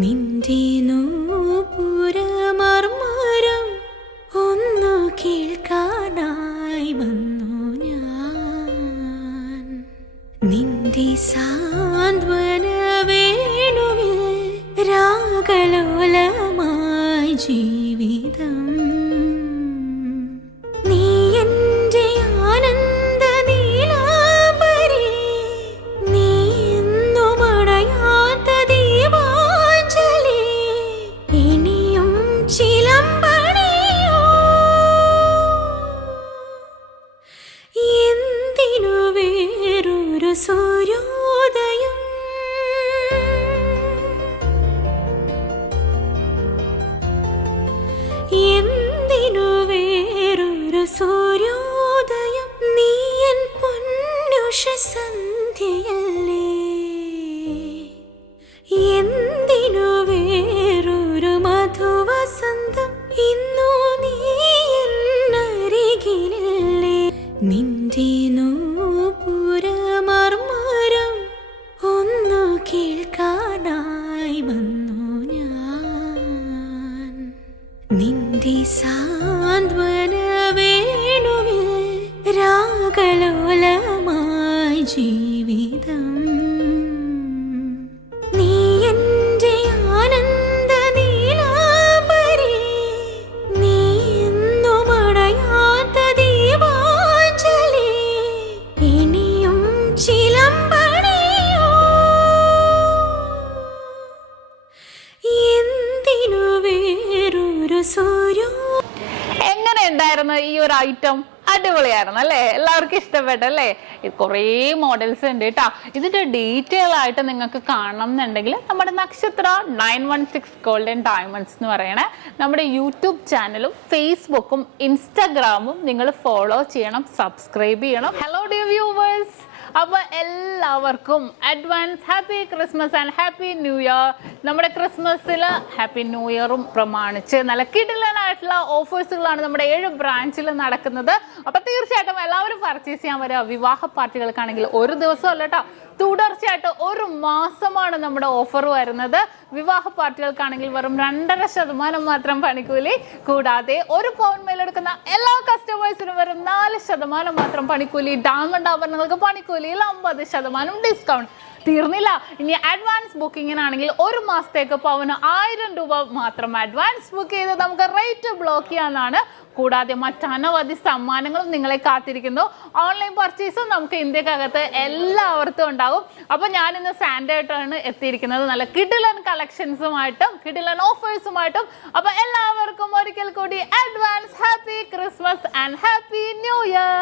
നിന്റെ നൂപുരമർമരം ഒന്നു കേൾക്കാനായി വന്നു ഞാൻ. നിന്റെ സാന്ത്വന വേണുവിൽ രാഗലോലമായി ജീവിതം. നീ എന്റെ ആനന്ദ നീലാംബരി, നീ എന്നും അണയാത്ത ദീപാഞ്ജലി. ഇനിയും ചിലമ്പണിയോ എന്തിനു വേറൊരു സൂര്യോദയം? എന്തിനു വേറൊരു സൂര്യോദയം? നീ എൻ പൊന്നുഷ സന്ധ്യയല്ലേ. എന്തിനു വേറൊരു മധുവസന്തം? ഇന്നു നീ എന്നരികിലില്ലേ. നിന്റെ നൂപുരമർമരം ഒന്നു കേൾക്കാനായി വന്നു ഞാൻ. നിന്റെ സാന്ത്വന വേണുവിൽ രാഗലോലമായി ജീവിതം. നീ എന്റെ ആനന്ദ നീലാംബരി, നീ എന്നും അണയാത്ത ദീപാഞ്ജലി. ഇനിയും ചിലമ്പണിയോ എന്തിനു വേറൊരു സൂര്യോ? എങ്ങനെ ഉണ്ടായിരുന്നു ഈ ഒരു ഐറ്റം? അടിപൊളിയായിരുന്നു അല്ലേ? എല്ലാവർക്കും ഇഷ്ടപ്പെട്ടല്ലേ? കുറേ മോഡൽസ് ഉണ്ട് കേട്ടോ. ഇതിന്റെ ഡീറ്റെയിൽ ആയിട്ട് നിങ്ങൾക്ക് കാണണം എന്നുണ്ടെങ്കിൽ നമ്മുടെ നക്ഷത്ര 916 ഗോൾഡൻ ഡയമണ്ട്സ് എന്ന് പറയണേ നമ്മുടെ യൂട്യൂബ് ചാനലും ഫേസ്ബുക്കും ഇൻസ്റ്റാഗ്രാമും നിങ്ങൾ ഫോളോ ചെയ്യണം, സബ്സ്ക്രൈബ് ചെയ്യണം. ഹലോ ഡിയർ വ്യൂവേഴ്സ്, അപ്പോൾ എല്ലാവർക്കും advance happy Christmas and happy new year. നമ്മുടെ ക്രിസ്മസിൽ ഹാപ്പി ന്യൂ ഇയറും പ്രമാണിച്ച് നല്ല കിടിലനായിട്ടുള്ള ഓഫേഴ്സുകളാണ് നമ്മുടെ 7 ബ്രാഞ്ചിൽ നടക്കുന്നത്. അപ്പോൾ തീർച്ചയായിട്ടും എല്ലാവരും പർച്ചേസ് ചെയ്യാൻ വരിക. വിവാഹ പാർട്ടികൾക്കാണെങ്കിൽ ഒരു ദിവസം അല്ല കേട്ടോ, തുടർച്ചയായിട്ട് 1 മാസമാണ് നമ്മുടെ ഓഫർ വരുന്നത്. വിവാഹ പാർട്ടികൾക്കാണെങ്കിൽ വെറും 2.5% മാത്രം പണിക്കൂലി. കൂടാതെ 1 പൗൺ മേലെടുക്കുന്ന എല്ലാ കസ്റ്റമേഴ്സിനും വെറും 4% മാത്രം പണിക്കൂലി. ഡയമണ്ട് ആഭരണങ്ങൾക്ക് പണിക്കൂലിയിൽ 50% ഡിസ്കൗണ്ട്. തീർന്നില്ല, ഇനി അഡ്വാൻസ് ബുക്കിങ്ങിനാണെങ്കിൽ 1 മാസത്തേക്ക് പവന് 1000 രൂപ മാത്രം അഡ്വാൻസ് ബുക്ക് ചെയ്ത് നമുക്ക് റേറ്റ് ബ്ലോക്ക് ചെയ്യാനാണ്. കൂടാതെ മറ്റനവധി സമ്മാനങ്ങളും നിങ്ങളെ കാത്തിരിക്കുന്നു. ഓൺലൈൻ പർച്ചേസും നമുക്ക് ഇന്ത്യക്കകത്ത് എല്ലാവർക്കും ഉണ്ടാകും. അപ്പോൾ ഞാനിന്ന് സാൻഡേ ആയിട്ടാണ് എത്തിയിരിക്കുന്നത്, നല്ല കിടിലൻ കളക്ഷൻസുമായിട്ടും കിടിലൻ ഓഫേഴ്സുമായിട്ടും. അപ്പോൾ എല്ലാവർക്കും ഒരിക്കൽ കൂടി advance happy Christmas and happy new year.